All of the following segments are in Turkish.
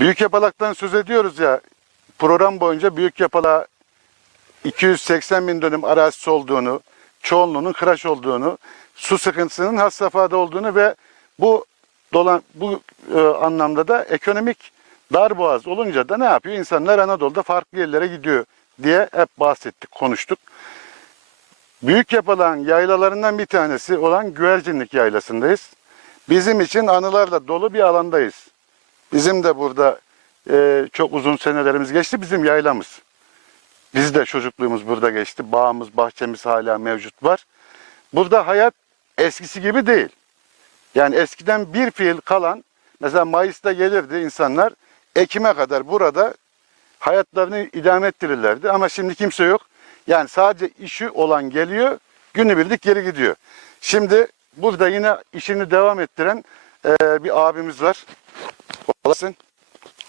Büyük Yapalak'tan söz ediyoruz ya. Program boyunca Büyük Yapalak 280 bin dönüm arazisi olduğunu, çoğunluğunun kıraç olduğunu, su sıkıntısının has safhada olduğunu ve bu dolan bu e, anlamda da ekonomik darboğaz olunca da ne yapıyor? İnsanlar Anadolu'da farklı yerlere gidiyor diye hep bahsettik, konuştuk. Büyük Yapalak'ın yaylalarından bir tanesi olan Güvercinlik Yaylası'ndayız. Bizim için anılarla dolu bir alandayız. Bizim de burada e, çok uzun senelerimiz geçti. Bizim yaylamız. Biz de çocukluğumuz burada geçti. Bağımız, bahçemiz hala mevcut var. Burada hayat eskisi gibi değil. Yani eskiden bir fiil kalan, mesela Mayıs'ta gelirdi insanlar, Ekim'e kadar burada hayatlarını idame ettirirlerdi. Ama şimdi kimse yok. Yani sadece işi olan geliyor, günübirlik geri gidiyor. Şimdi burada yine işini devam ettiren e, bir abimiz var. Olasın.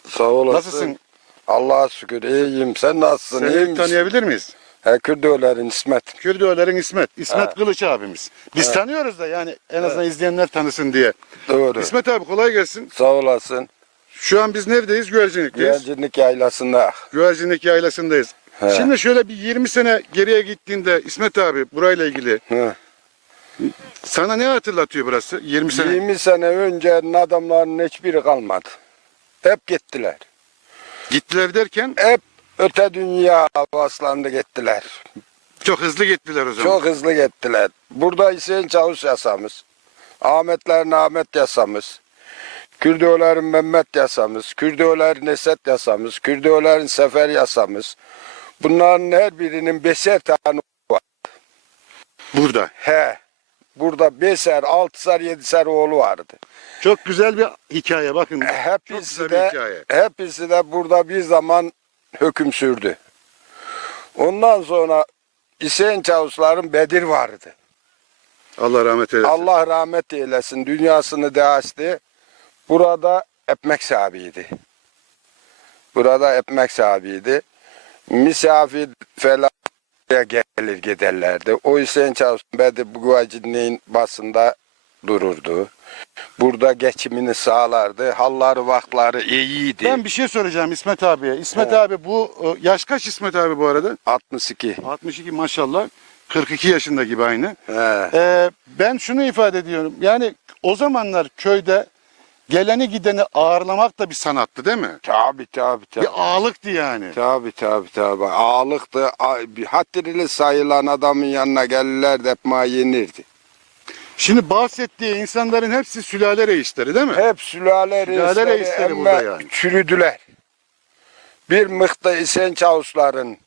Sağ olasın. Nasılsın? Allah'a şükür iyiyim. Sen nasılsın? iyi Seni misin? tanıyabilir miyiz? He, Kürdölerin İsmet. Kürdüölerin İsmet. İsmet Ha. Kılıç abimiz. Biz tanıyoruz da yani en azından izleyenler tanısın diye. Doğru. İsmet abi kolay gelsin. Sağ olasın. Şu an biz neredeyiz? Güvercinlik'teyiz. Güvercinlik yaylasında. Güvercinlik yaylasındayız. He. Şimdi şöyle bir 20 sene geriye gittiğinde İsmet abi burayla ilgili Hı. sana ne hatırlatıyor burası? 20 sene. 20 sene önce adamların hiçbiri kalmadı. Hep gittiler. Gittiler derken Hep öte dünya havaslandı gittiler. çok hızlı gittiler o zaman. Çok hızlı gittiler. Burada Hüseyin Çavuş yasamız. Ahmetlerin Ahmet yasamız. Kürdölerin Mehmet yasamız. Kürdölerin Esat yasamız. Kürdölerin Sefer yasamız. Bunların her birinin beşer tane Burada. he. Burada beşer, altısar, yedisar oğlu vardı. Çok güzel bir hikaye bakın. Çok Hepsi de, hikaye. hepsi de burada bir zaman hüküm sürdü. Ondan sonra Hüseyin Çavuşların Bedir vardı. Allah rahmet eylesin. Allah rahmet eylesin. Dünyasını değişti. Burada ekmek sahibiydi. Burada ekmek sahibiydi. Misafir falan gelir giderlerdi. O Hüseyin Çavuş Bedir bu güvecinliğin basında dururdu. Burada geçimini sağlardı. Halları vakları iyiydi. Ben bir şey soracağım İsmet abiye. İsmet abi bu e, yaş kaç İsmet abi bu arada? 62. 62 maşallah. 42 yaşında gibi aynı. Ee, ben şunu ifade ediyorum. Yani o zamanlar köyde geleni gideni ağırlamak da bir sanattı değil mi? Tabi tabi tabi. Bir ağalıktı yani. Tabi tabi tabi. Ağalıktı. Hatırlı sayılan adamın yanına gelirlerdi hep ma yenirdi. Şimdi bahsettiği insanların hepsi sülale reisleri değil mi? Hep sülale reisleri, reisleri emme burada yani. çürüdüler. Bir mıhta İsen Çavuşların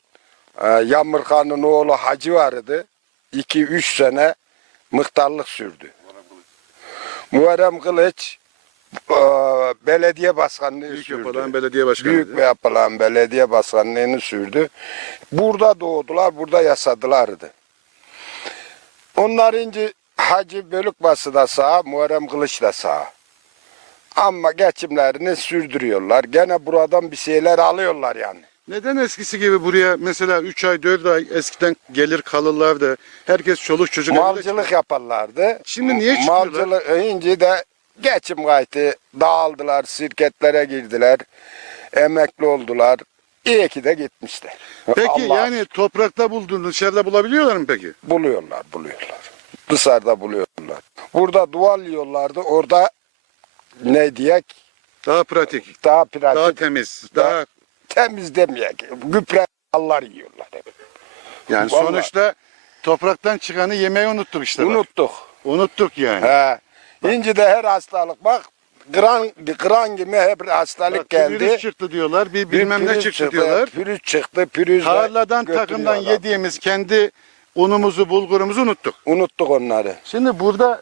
e, Yamırkan'ın oğlu Hacı vardı. 2-3 sene mıhtarlık sürdü. Muharrem Kılıç belediye başkanlığı Büyük sürdü. yapılan belediye başkanı. Büyük yapılan belediye başkanlığını sürdü. Burada doğdular, burada yasadılardı. Onlar ince Hacı Bölükbaşı da sağ, Muharrem Kılıç da sağ. Ama geçimlerini sürdürüyorlar. Gene buradan bir şeyler alıyorlar yani. Neden eskisi gibi buraya mesela 3 ay 4 ay eskiden gelir kalırlardı. Herkes çoluk çocuk. Malcılık yaparlardı. Şimdi niye çıkıyorlar? Malcılık ince de geçim gayti dağıldılar, şirketlere girdiler. Emekli oldular. İyi ki de gitmişler. Peki Allah yani toprakta bulduğunu dışarıda bulabiliyorlar mı peki? Buluyorlar, buluyorlar. Dışarıda buluyorlar. Burada duval yiyorlardı. Orada ne diyek? Daha pratik, Daha pratik, daha daha temiz, daha temiz demeyek. Gübre mallar yiyorlar. hep. yani Vallahi. sonuçta topraktan çıkanı yemeyi unuttuk işte. bak. Unuttuk. Unuttuk yani. He. İnci de her hastalık bak kran, kran gibi hep hastalık Bak, geldi. çıktı diyorlar, bir Bir bilmem ne pürüz çıktı diyorlar. Pürüz çıktı, pürüzle Tarladan, takımdan adam. yediğimiz kendi unumuzu, bulgurumuzu unuttuk. Unuttuk onları. Şimdi burada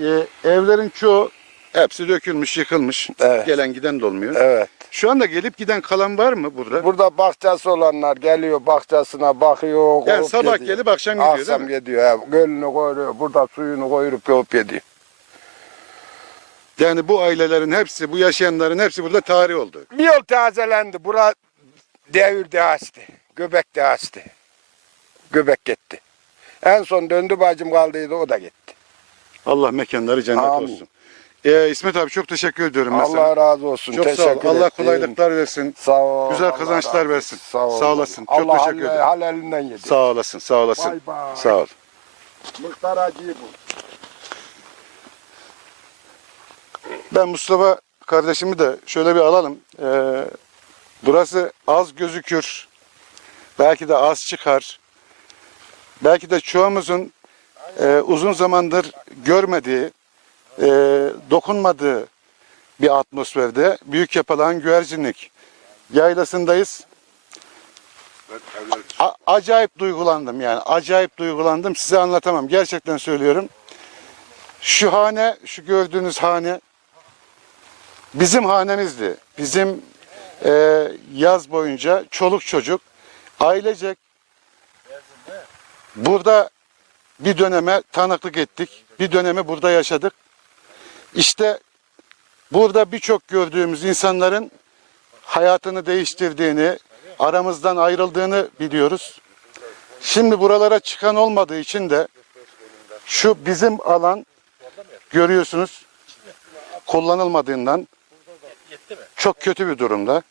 e, evlerin çoğu hepsi dökülmüş, yıkılmış. Evet. Gelen giden de olmuyor. Evet. Şu anda gelip giden kalan var mı burada? Burada bahçesi olanlar geliyor bahçesine bakıyor. Yani sabah gidiyor. gelip akşam gidiyor değil Akşam mi? gidiyor. he. Gölünü koyuyor. Burada suyunu koyup kovup gidiyor. Yani bu ailelerin hepsi, bu yaşayanların hepsi burada tarih oldu. Bir yol tazelendi. Bura devir değişti. Göbek değişti. Göbek gitti. En son döndü bacım kaldıydı o da gitti. Allah mekanları cennet Amin. olsun. Ee, İsmet abi çok teşekkür ediyorum. Allah razı olsun. Çok sağ ol. Teşekkür Allah ettim. kolaylıklar versin. Sağ ol. Güzel Allah kazançlar olsun. versin. Sağ, ol. Sağ olasın. Çok Allah teşekkür hal- ederim. Halalinden yedi. Sağ olasın, sağ olasın. Bay bay. Sağ ol. Muhtar Hacı bu. Ben Mustafa kardeşimi de şöyle bir alalım. Ee, burası az gözükür. Belki de az çıkar. Belki de çoğumuzun e, uzun zamandır görmediği, e, dokunmadığı bir atmosferde Büyük Yapılan Güvercinlik yaylasındayız. A- acayip duygulandım yani. Acayip duygulandım. Size anlatamam. Gerçekten söylüyorum. Şu hane, şu gördüğünüz hane bizim hanemizdi. Bizim e, yaz boyunca çoluk çocuk ailecek burada bir döneme tanıklık ettik. Bir dönemi burada yaşadık. İşte burada birçok gördüğümüz insanların hayatını değiştirdiğini, aramızdan ayrıldığını biliyoruz. Şimdi buralara çıkan olmadığı için de şu bizim alan görüyorsunuz kullanılmadığından çok kötü bir durumda.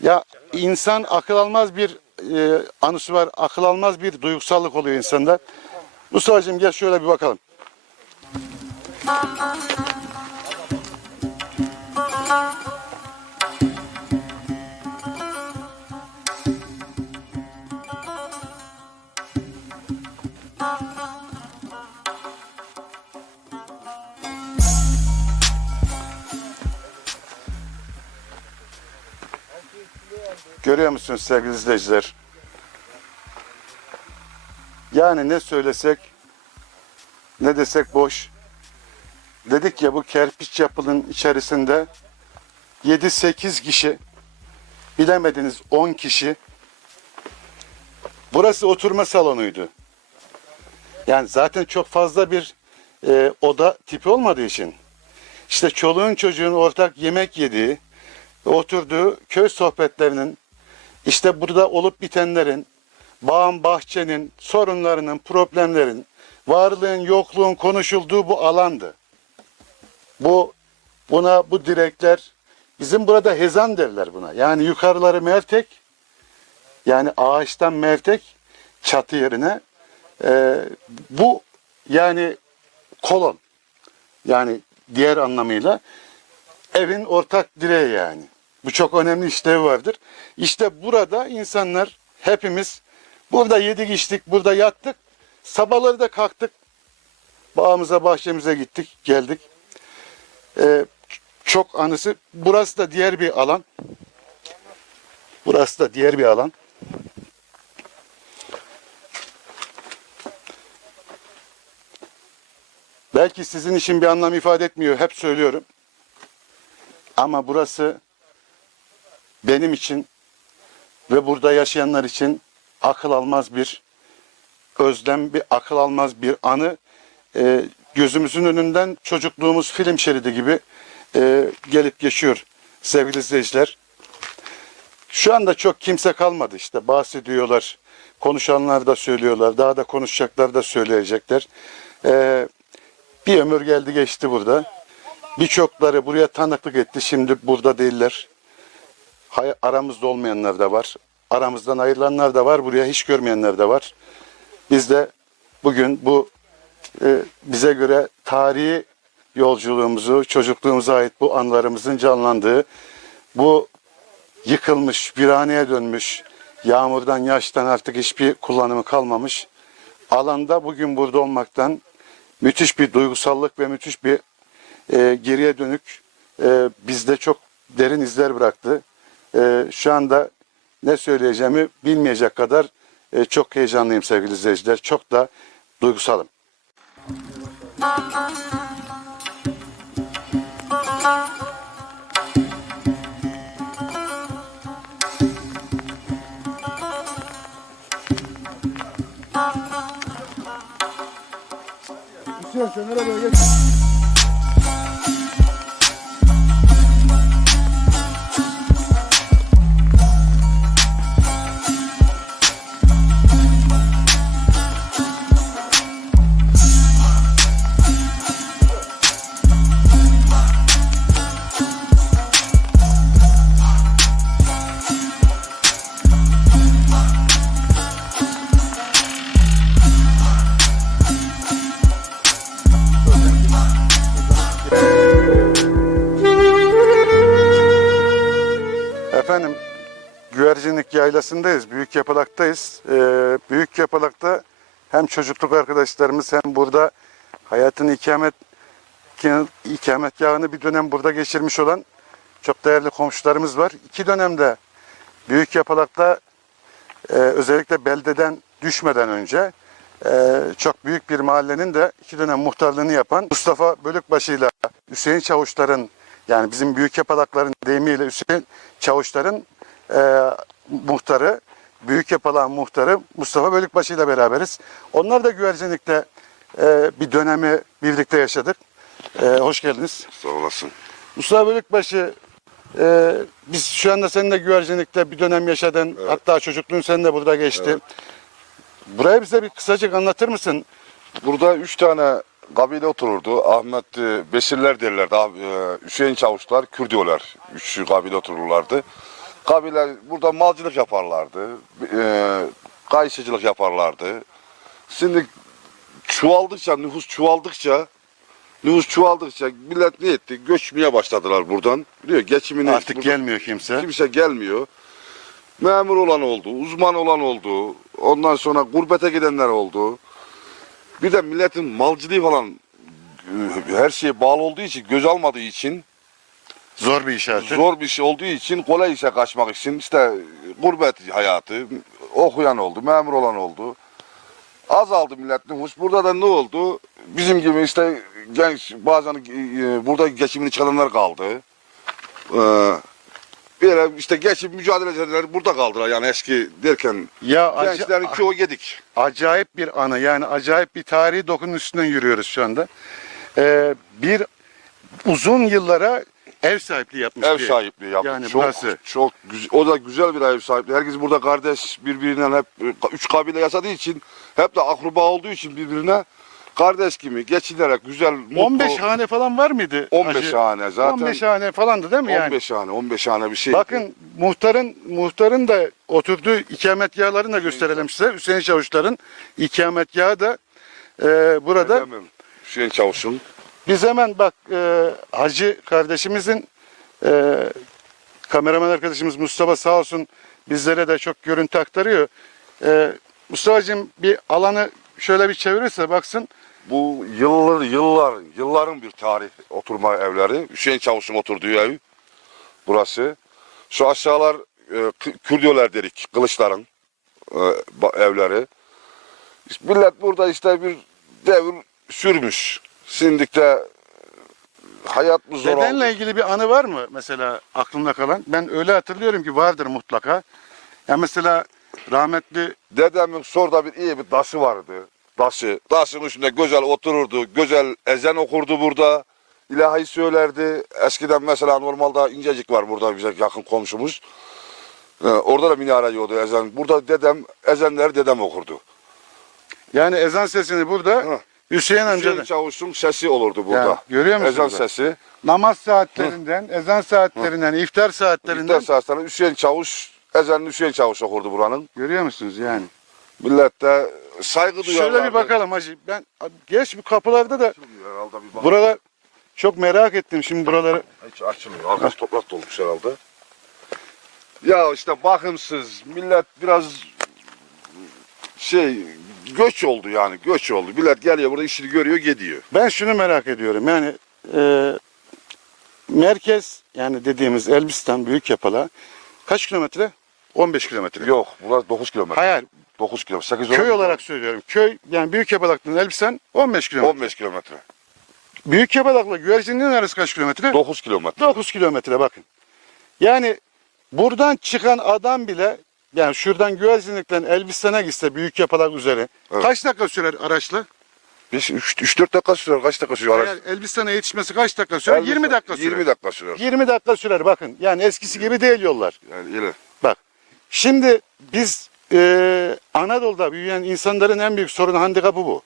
Ya insan akıl almaz bir e, anısı var, akıl almaz bir duygusallık oluyor insanda. Mustafa'cığım gel şöyle bir bakalım. Görüyor musunuz sevgili izleyiciler? Yani ne söylesek ne desek boş. Dedik ya bu kerpiç yapının içerisinde 7-8 kişi bilemediniz 10 kişi burası oturma salonuydu. Yani zaten çok fazla bir e, oda tipi olmadığı için işte çoluğun çocuğun ortak yemek yediği oturduğu köy sohbetlerinin işte burada olup bitenlerin, bağın bahçenin, sorunlarının, problemlerin, varlığın, yokluğun konuşulduğu bu alandı. Bu buna bu direkler bizim burada hezan derler buna. Yani yukarıları mertek yani ağaçtan mertek çatı yerine e, bu yani kolon yani diğer anlamıyla evin ortak direği yani. Bu çok önemli işlevi vardır. İşte burada insanlar hepimiz burada yedik içtik, burada yattık. Sabahları da kalktık. Bağımıza, bahçemize gittik, geldik. Ee, çok anısı. Burası da diğer bir alan. Burası da diğer bir alan. Belki sizin için bir anlam ifade etmiyor. Hep söylüyorum. Ama burası benim için ve burada yaşayanlar için akıl almaz bir özlem, bir akıl almaz bir anı. Ee, gözümüzün önünden çocukluğumuz film şeridi gibi e, gelip geçiyor sevgili izleyiciler. Şu anda çok kimse kalmadı işte bahsediyorlar. Konuşanlar da söylüyorlar. Daha da konuşacaklar da söyleyecekler. Ee, bir ömür geldi geçti burada. Birçokları buraya tanıklık etti. Şimdi burada değiller. Aramızda olmayanlar da var. Aramızdan ayrılanlar da var. Buraya hiç görmeyenler de var. Biz de bugün bu e, bize göre tarihi yolculuğumuzu, çocukluğumuza ait bu anılarımızın canlandığı, bu yıkılmış, viraneye dönmüş, yağmurdan, yaştan artık hiçbir kullanımı kalmamış alanda bugün burada olmaktan müthiş bir duygusallık ve müthiş bir e, geriye dönük e, bizde çok derin izler bıraktı. E, şu anda ne söyleyeceğimi bilmeyecek kadar e, çok heyecanlıyım sevgili izleyiciler. Çok da duygusalım. Hüseyin nereye böyle geç. Yaylası'ndayız. Büyük Yapalak'tayız. Ee, Büyük Yapalak'ta hem çocukluk arkadaşlarımız hem burada hayatın ikamet ikametgahını bir dönem burada geçirmiş olan çok değerli komşularımız var. İki dönemde Büyük Yapalak'ta e, özellikle beldeden düşmeden önce e, çok büyük bir mahallenin de iki dönem muhtarlığını yapan Mustafa Bölükbaşı'yla Hüseyin Çavuşlar'ın yani bizim Büyük Yapalakların deyimiyle Hüseyin Çavuşlar'ın e, muhtarı, Büyük Yapalak'ın muhtarı Mustafa Bölükbaşı ile beraberiz. Onlar da güvercinlikte e, bir dönemi birlikte yaşadık. E, hoş geldiniz. Sağ olasın. Mustafa Bölükbaşı, e, biz şu anda seninle güvercinlikte bir dönem yaşadın. Hatta çocukluğun senin de burada geçti. Burayı bize bir kısacık anlatır mısın? Burada üç tane kabile otururdu. Ahmet e, Besirler derlerdi. Abi, e, Hüseyin Çavuşlar, Kürdüyorlar. Üç kabile otururlardı. Kabile burada malcılık yaparlardı. E, kayısıcılık yaparlardı. Şimdi çoğaldıkça, nüfus çoğaldıkça nüfus çoğaldıkça millet ne etti? Göçmeye başladılar buradan. Biliyor geçimini Artık buradan- gelmiyor kimse. Kimse gelmiyor. Memur olan oldu, uzman olan oldu. Ondan sonra gurbete gidenler oldu. Bir de milletin malcılığı falan e, her şeye bağlı olduğu için, göz almadığı için, Zor bir iş artık. zor bir şey olduğu için, kolay işe kaçmak için işte gurbet hayatı, okuyan oldu, memur olan oldu. Azaldı millet nüfus. Burada da ne oldu? Bizim gibi işte genç bazen e, burada geçimini çalanlar kaldı. Ee, böyle işte geçim mücadele edenler burada kaldılar yani eski derken Ya gençlerin çoğu yedik. acayip bir anı yani acayip bir tarihi dokunun üstünden yürüyoruz şu anda. Ee, bir uzun yıllara ev sahipliği yapmış Ev bir- sahipliği yaptık. Yani çok, burası. çok güzel, o da güzel bir ev sahipliği. Herkes burada kardeş birbirinden hep üç kabile yaşadığı için hep de akraba olduğu için birbirine kardeş gibi geçinerek güzel mutlu 15 hane falan var mıydı? 15 Hacı? hane zaten 15 hane falandı değil mi yani? 15 hane 15 hane bir şey. Bakın muhtarın muhtarın da oturduğu ikametgahlarını da gösterelim size. Hüseyin Çavuşlar'ın ikametgahı da e, burada. Edemem. Hüseyin Çavuş'un Biz hemen bak e, Hacı kardeşimizin e, kameraman arkadaşımız Mustafa sağ olsun bizlere de çok görüntü aktarıyor. E, Mustafa'cığım bir alanı şöyle bir çevirirse baksın. Bu yıllar, yıllar, yılların bir tarih oturma evleri. Hüseyin Çavuş'un oturduğu ev burası. Şu aşağılar e, Kü- Kürdüyolar dedik, kılıçların e, evleri. Millet burada işte bir devir sürmüş. Şimdilikte e, hayat mı zor oldu? Dedenle ilgili bir anı var mı mesela aklında kalan? Ben öyle hatırlıyorum ki vardır mutlaka. Ya mesela rahmetli Dedemin sorda bir iyi bir daşı vardı. Daşı. Daşın üstünde güzel otururdu. Güzel ezan okurdu burada. İlahi söylerdi. Eskiden mesela normalde incecik var burada bize yakın komşumuz. Ee, orada da minare yiyordu ezan. Burada dedem ezenleri dedem okurdu. yani ezan sesini burada Hı. Hüseyin amca Hüseyin da- Çavuş'un sesi olurdu burada. Ya, görüyor musunuz? Ezan sesi. namaz saatlerinden, ezan saatlerinden, iftar saatlerinden İlk esasında Hüseyin Çavuş, ezanını Hüseyin Çavuş okurdu buranın. görüyor musunuz yani? Millet de saygı duyarlardı. Şöyle bir bakalım hacı. Ben geç bu kapılarda da Herhalde bir bak- buralar çok merak ettim şimdi buraları. Hiç açılmıyor. Arkası toprak dolmuş herhalde. Ya işte bakımsız. Millet biraz şey göç oldu yani. Göç oldu. Millet geliyor burada işini görüyor gidiyor. Ben şunu merak ediyorum. Yani e, merkez yani dediğimiz Elbistan büyük yapala kaç kilometre? 15 kilometre. Yok burası 9 kilometre. Hayır. 9 kilometre. 8 Köy olarak söylüyorum. Köy yani büyük yapalaktan Elbistan 15 kilometre. 15 kilometre. Büyük yapalakla güvercinliğin arası kaç kilometre? 9 kilometre. 9 kilometre bakın. Yani buradan çıkan adam bile yani şuradan güvercinlikten Elbistan'a gitse büyük yapalak üzeri Evet. kaç dakika sürer araçla? Biz 3-4 dakika sürer. Kaç dakika sürer? Eğer Elbistan'a yetişmesi kaç dakika sürer? 20 dakika sürer. 20 dakika sürer. 20 dakika sürer bakın. Yani eskisi gibi değil yollar. Yani öyle. Bak şimdi biz e, Anadolu'da büyüyen insanların en büyük sorunu handikapı bu.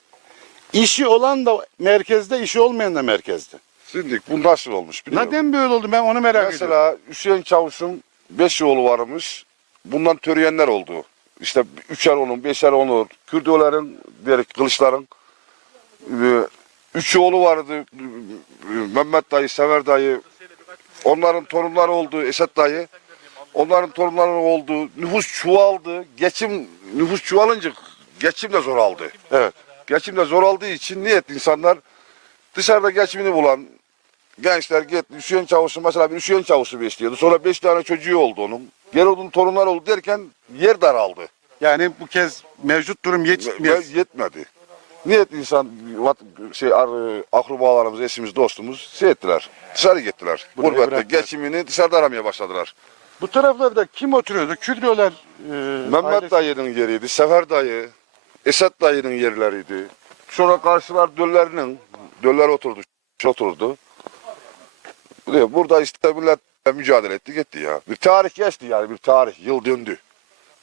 İşi olan da merkezde, işi olmayan da merkezde. Şimdi bu nasıl olmuş biliyor musun? Neden böyle oldu ben onu merak ediyorum. Mesela Hüseyin Çavuş'un 5 oğlu varmış. Bundan töreyenler oldu. İşte üçer onun, beşer olur. Kürdülerin, diğer kılıçların. Ee, Üç oğlu vardı. Mehmet dayı, Sever dayı. Onların torunları oldu. Esat dayı. Onların torunları oldu. Nüfus çoğaldı. Geçim nüfus çoğalınca geçim de zor aldı. Evet. Geçim de zor aldığı için niyet insanlar dışarıda geçimini bulan gençler git Hüseyin Çavuş'u mesela bir Hüseyin Çavuş'u besliyordu. Sonra beş tane çocuğu oldu onun. Geri onun torunları oldu derken yer daraldı. Yani bu kez mevcut durum yetmiyor. yetmedi. Niyet insan şey ar- akrabalarımız, eşimiz, dostumuz şey ettiler. Dışarı gittiler. Gurbette geçimini dışarıda aramaya başladılar. Bu taraflarda kim oturuyordu? Kürdüyorlar. E, Mehmet ailesi- dayının yeriydi, Sefer dayı, Esat dayının yerleriydi. Sonra karşılar döllerinin, döller oturdu, oturdu. Burada işte millet mücadele etti gitti ya. Bir tarih geçti yani bir tarih, yıl döndü.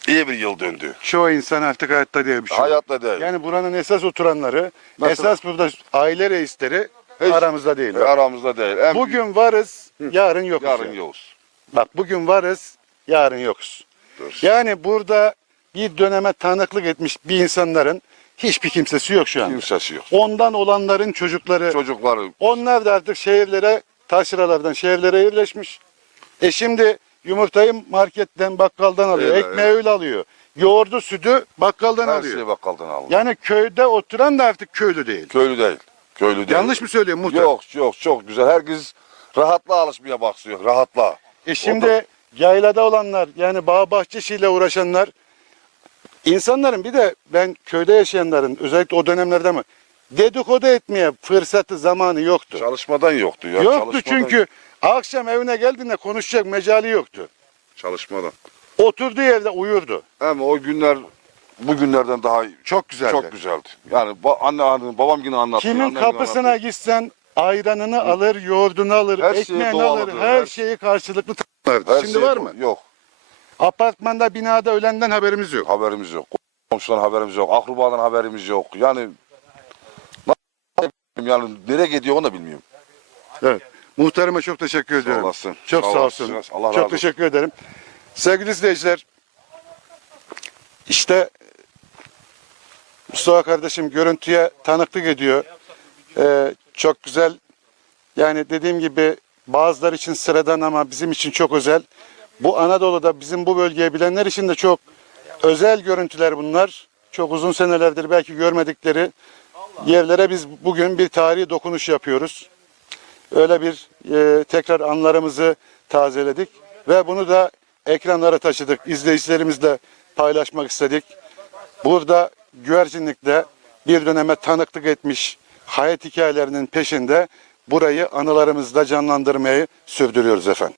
İyi bir yıl döndü. Çoğu insan artık hayatta diye bir şey. Hayatta değil. Yani buranın esas oturanları, Mesela- esas burada aile reisleri Hiç- aramızda değil. E, aramızda değil. En Bugün varız, yarın yokuz. yarın yani. yokuz. Bak bugün varız, yarın yokuz. Dur. Yani burada bir döneme tanıklık etmiş bir insanların hiçbir kimsesi yok şu an. Kimsesi yok. Ondan olanların çocukları, Çocukları onlar da artık şehirlere, taşralardan şehirlere yerleşmiş. E şimdi yumurtayı marketten, bakkaldan alıyor, Öyle, ekmeği öyle alıyor. Yoğurdu, sütü bakkaldan her alıyor. şeyi bakkaldan aldı. Yani köyde oturan da artık köylü değil. Köylü değil. Köylü değil. Yanlış mı söylüyorum muhtar? Yok yok çok güzel. Herkes rahatla alışmaya bakıyor. Rahatla. E şimdi yaylada olanlar yani bağ bahçe işiyle uğraşanlar insanların bir de ben köyde yaşayanların özellikle o dönemlerde mi dedikodu etmeye fırsatı zamanı yoktu. Çalışmadan yoktu ya. yoktu çalışmadan- çünkü akşam evine geldiğinde konuşacak mecali yoktu. Çalışmadan. Oturduğu yerde uyurdu. Ama o günler bu günlerden daha Çok güzeldi. çok güzeldi. Yani ba- anne anne babam yine anlattı. Kimin annem kapısına anlattı. gitsen ayranını alır, yoğurdunu alır, Her şeyi ekmeğini alır, her her- şeyi karşılıklı tanırdı. Her Şimdi şey var mı? Yok. Apartmanda, binada ölenden haberimiz yok. Haberimiz yok. Komşudan haberimiz yok. Akrabadan haberimiz yok. Yani yani nereye gidiyor onu da bilmiyorum. Evet. Muhtarıma çok teşekkür ediyorum. olasın. Çok Sağ sağ, olasın. olsun. Allah razı çok olsun. teşekkür ederim. Sevgili izleyiciler, işte Mustafa kardeşim görüntüye tanıklık ediyor. Ee, çok güzel. Yani dediğim gibi bazıları için sıradan ama bizim için çok özel. Bu Anadolu'da bizim bu bölgeyi bilenler için de çok özel görüntüler bunlar. Çok uzun senelerdir belki görmedikleri yerlere biz bugün bir tarihi dokunuş yapıyoruz öyle bir e, tekrar anlarımızı tazeledik ve bunu da ekranlara taşıdık. İzleyicilerimizle paylaşmak istedik. Burada güvercinlikte bir döneme tanıklık etmiş hayat hikayelerinin peşinde burayı anılarımızda canlandırmayı sürdürüyoruz efendim.